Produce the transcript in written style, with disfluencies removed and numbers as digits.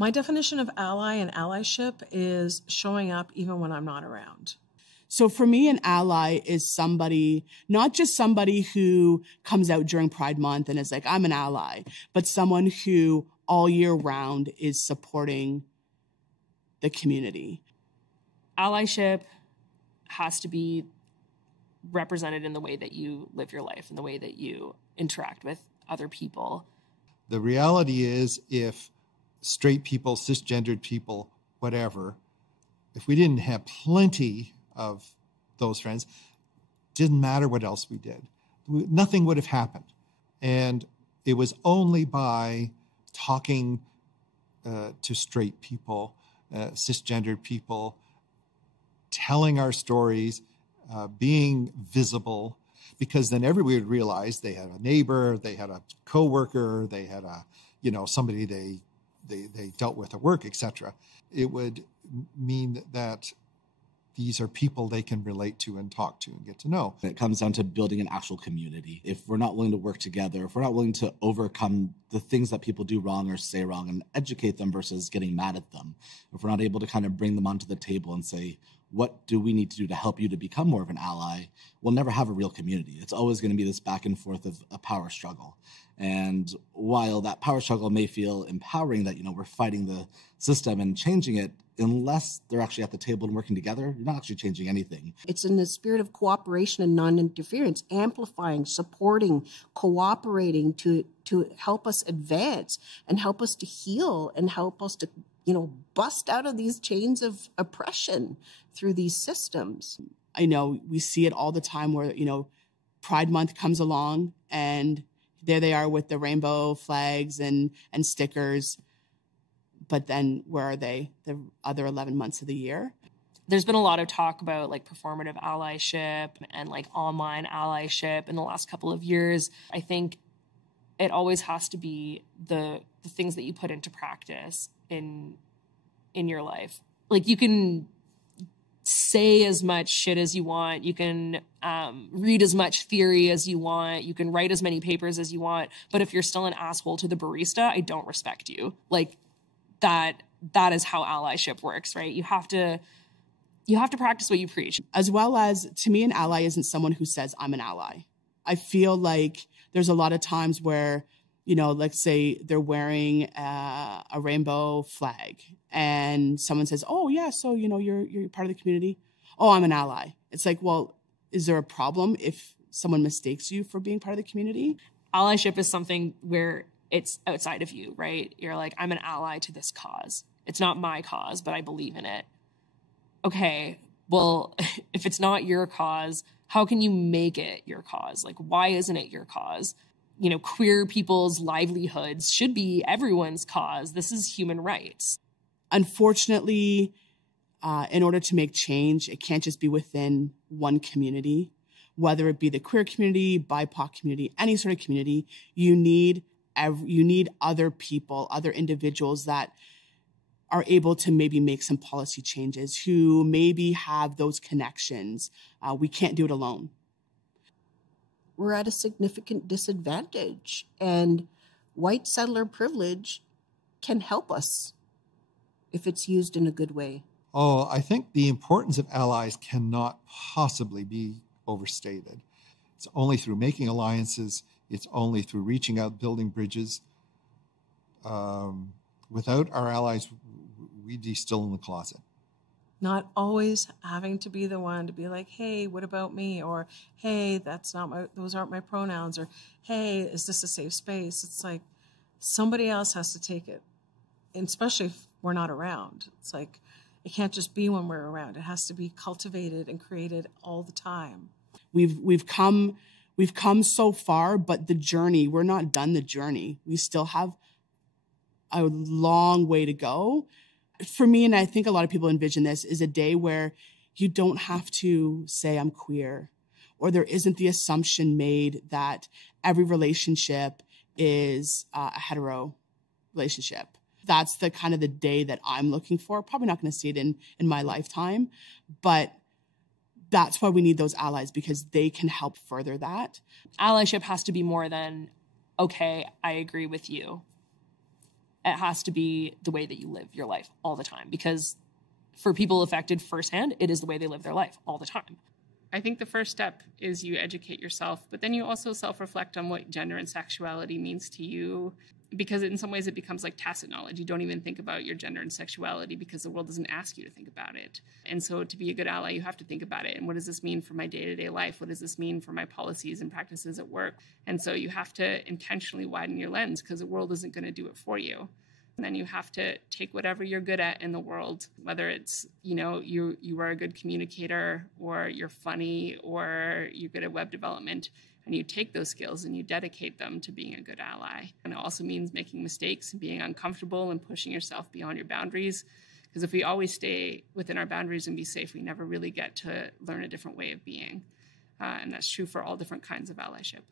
My definition of ally and allyship is showing up even when I'm not around. So for me, an ally is somebody, not just somebody who comes out during Pride Month and is like, I'm an ally, but someone who all year round is supporting the community. Allyship has to be represented in the way that you live your life and the way that you interact with other people. The reality is, if straight people, cisgendered people, whatever, if we didn't have plenty of those friends, didn't matter what else we did. Nothing would have happened. And it was only by talking to straight people, cisgendered people, telling our stories, being visible, because then everybody would realize they had a neighbor, they had a coworker, they had a, somebody they dealt with at work, etc. It would mean that these are people they can relate to and talk to and get to know. It comes down to building an actual community. If we're not willing to work together, if we're not willing to overcome the things that people do wrong or say wrong and educate them versus getting mad at them, if we're not able to kind of bring them onto the table and say, what do we need to do to help you to become more of an ally, we'll never have a real community. It's always going to be this back and forth of a power struggle. And while that power struggle may feel empowering that, we're fighting the system and changing it, unless they're actually at the table and working together, you're not actually changing anything. It's in the spirit of cooperation and non-interference, amplifying, supporting, cooperating to help us advance and help us to heal and help us to, bust out of these chains of oppression through these systems. I know we see it all the time where, Pride Month comes along and there they are with the rainbow flags and stickers. But then where are they the other 11 months of the year? There's been a lot of talk about performative allyship and online allyship in the last couple of years. I think it always has to be the things that you put into practice in your life. You can say as much shit as you want. You can read as much theory as you want. You can write as many papers as you want. But if you're still an asshole to the barista, I don't respect you. That is how allyship works, right? You have to practice what you preach. As well as, to me, an ally isn't someone who says, I'm an ally. I feel like there's a lot of times where, let's say they're wearing a rainbow flag and someone says, oh yeah, so, you're part of the community. Oh, I'm an ally. It's like, well, is there a problem if someone mistakes you for being part of the community? Allyship is something where it's outside of you, right? You're like, I'm an ally to this cause. It's not my cause, but I believe in it. Okay, well, if it's not your cause, how can you make it your cause? Why isn't it your cause? Queer people's livelihoods should be everyone's cause. This is human rights. Unfortunately, in order to make change, it can't just be within one community, whether it be the queer community, BIPOC community, any sort of community. You need other people, other individuals that are able to maybe make some policy changes, who maybe have those connections. We can't do it alone. We're at a significant disadvantage, and white settler privilege can help us if it's used in a good way. Oh, I think the importance of allies cannot possibly be overstated. It's only through making alliances, it's only through reaching out, building bridges. Without our allies, we'd be still in the closet. Not always having to be the one to be like, hey, what about me? Or, hey, those aren't my pronouns. Or, hey, is this a safe space? It's like somebody else has to take it. And especially if we're not around. It's like, it can't just be when we're around. It has to be cultivated and created all the time. We've come so far, but we're not done the journey. We still have a long way to go. For me, and I think a lot of people envision this, is a day where you don't have to say I'm queer, or there isn't the assumption made that every relationship is a hetero relationship. That's the kind of the day that I'm looking for. Probably not going to see it in my lifetime, but that's why we need those allies, because they can help further that. Allyship has to be more than, okay, I agree with you. It has to be the way that you live your life all the time, because for people affected firsthand, it is the way they live their life all the time. I think the first step is you educate yourself, but then you also self-reflect on what gender and sexuality means to you, because in some ways it becomes like tacit knowledge. You don't even think about your gender and sexuality because the world doesn't ask you to think about it. And so to be a good ally, you have to think about it. And what does this mean for my day-to-day life? What does this mean for my policies and practices at work? And so you have to intentionally widen your lens, because the world isn't going to do it for you. And then you have to take whatever you're good at in the world, whether it's, you are a good communicator, or you're funny, or you're good at web development, and you take those skills and you dedicate them to being a good ally. And it also means making mistakes and being uncomfortable and pushing yourself beyond your boundaries. Because if we always stay within our boundaries and be safe, we never really get to learn a different way of being. And that's true for all different kinds of allyship.